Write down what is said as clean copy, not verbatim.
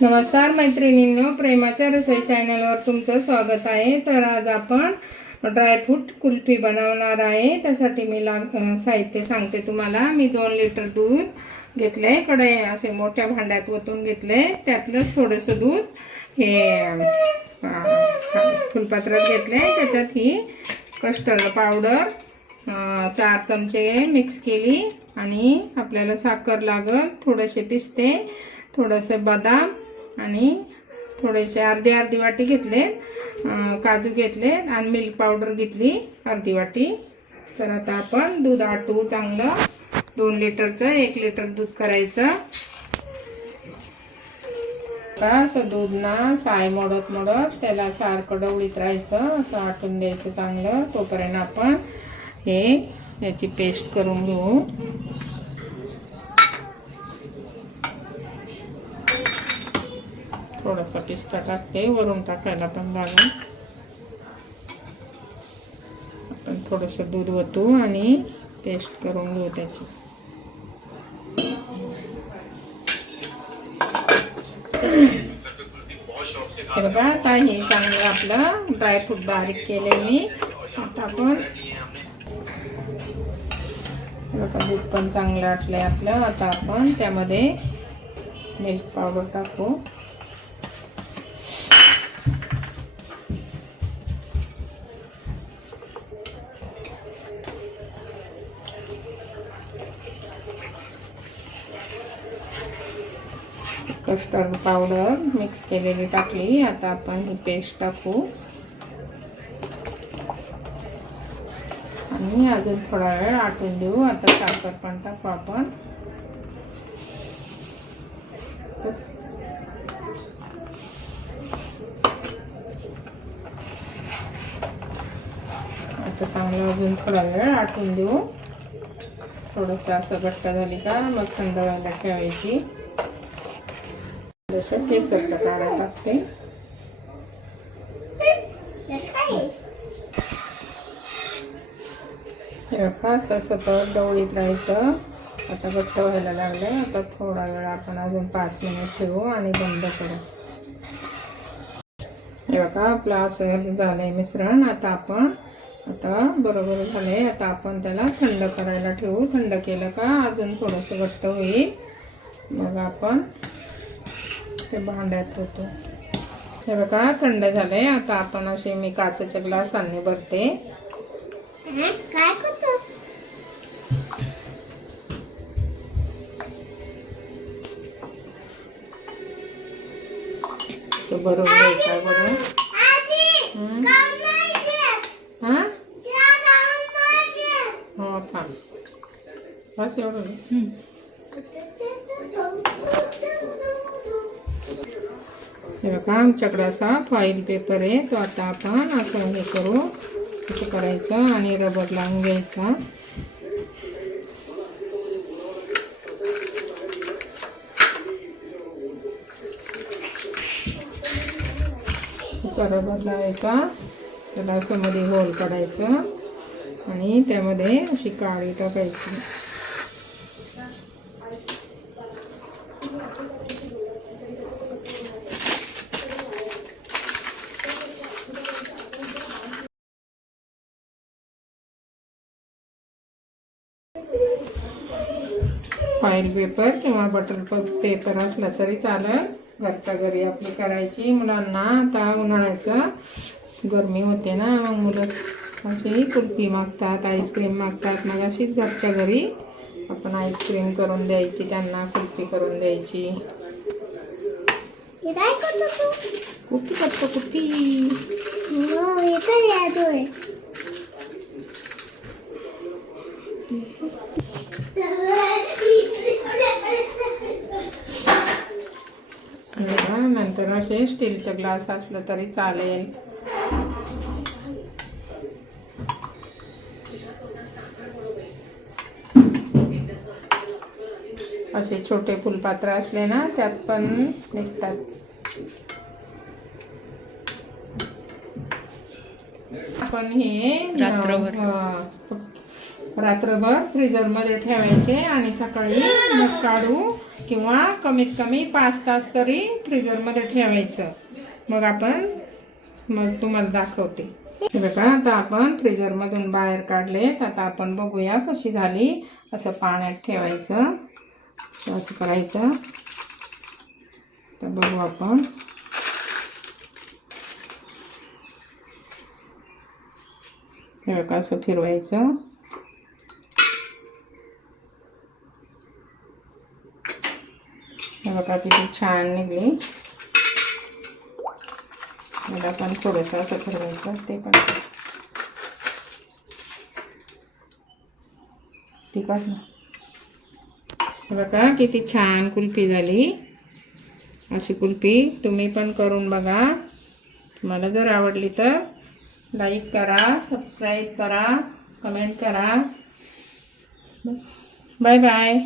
नमस्कार मैत्रिणींनो, प्रेमाच्या रसोई चॅनलवर तुमचं स्वागत आहे। तर आज आपण ड्रायफ्रूट कुल्फी बनवणार आहे। त्यासाठी मी साहित्य सांगते तुम्हाला। मी 2 लिटर दूध घेतले, कढई असे मोठ्या भांड्यात ओतून घेतले। त्यातलंच थोडंसं दूध हे फुलपात्रात घेतले। त्याच्यात ही कस्टर्ड पावडर 4 चमचे मिक्स केली आणि आपल्याला साखर लागल, थोडेसे पिस्ते, थोडेसे बदाम आणि थोडेसे अर्धी वाटी घेतले काजू घेतले आणि मिल्क पावडर घेतली अर्धी वाटी। तर आता आपण दूध आटवू चांगलं। 2 लिटरचं 1 लिटर दूध करायचं। असं दूध ना साय मोडत त्याला सारखं ढवळीत राहायचं, असं आटून द्यायचं चांगलं। तोपर्यंत आपण याची पेस्ट करून घेऊ। थोडासा पिस्ता टाकते, वरून टाकायला पण लागेल। आपण थोडंसं दूध ओतू आणि पेस्ट करून घेऊ त्याची। हे बघा, आता हे चांगलं आपलं ड्रायफ्रूट बारीक केले मी। आता आपण दूध पण चांगलं आटलंय आपलं। आता आपण त्यामध्ये मिल्क पावडर टाकू। कस्टर्ड पावडर मिक्स केलेली टाकली। आता आपण ही पेस्ट टाकू आणि अजून थोडा वेळ आटून देऊ। आता साखर पण टाकू आपण। आता चांगलं अजून थोडा वेळ आटून देऊ। थोडंसं असं घट्ट झाली का मग थंड व्हायला ठेवायची। जसं केसरचा काढा टाकते। असं सतत ढवळीत राहायचं। आता घट्ट व्हायला लागलंय। आता थोडा वेळ आपण अजून 5 मिनिट ठेवू आणि बंद करू। हे बघा, आपलं असं झालंय मिश्रण। आता बरोबर झालंय। आता आपण त्याला थंड करायला ठेवू। थंड केलं का अजून थोडंसं घट्ट होईल, मग आपण ते भांड्यात होतो। हे बघा, थंड झालंय। आता आपण असे मी काचेच्या ग्लासाने भरते। काय करतो तो? भरून घ्यायचा बरं। हो, थांब बस एवढं। हे बघा, आमच्याकडे असा फॉईल पेपर आहे, तो आता आपण असं हे करू। असं करायचं आणि रबर लावून घ्यायचा। असं रबर लावायचा, त्याला असं मध्ये होल काढायचं आणि त्यामध्ये अशी काळी टाकायची। फॉईल पेपर किंवा बटर पेपर असला तरी चालेल, घरच्या घरी आपली करायची। मुलांना आता उन्हाळ्याचं गरमी होते ना, मग मुलं अशी कुल्फी मागतात, आईस्क्रीम मागतात। मग अशीच घरच्या घरी आपण आईस्क्रीम करून द्यायची त्यांना, कुल्फी करून द्यायची। कुल्फी करतो, कुल्फी। नंतर असे स्टीलचा ग्लास असला तरी चालेल। असे छोटे फुलपात्र असले ना, त्यात पण निघतात। आपण हे रात्रभर फ्रीजरमध्ये ठेवायचे आणि सकाळी मग काढू किंवा कमीत कमी 5 तास तरी फ्रीजरमध्ये ठेवायचं. मग तुम्हाला दाखवते. हे बघा, आता आपण फ्रीजरमधून बाहेर काढलेत. आता आपण बघूया कशी झाली. असं पाण्यात ठेवायचं, असं करायचं. तर बघू आपण. हे बघा, असं फिरवायचं. हे बघा किती छान निघली. मला पण थोडंसं असं फिरवायचं. ते पण तिखट ना. हे बघा किती छान कुल्फी झाली. अशी कुल्फी तुम्ही पण करून बघा. तुम्हाला जर आवडली तर लाईक करा, सबस्क्राईब करा, कमेंट करा. बस, बाय बाय.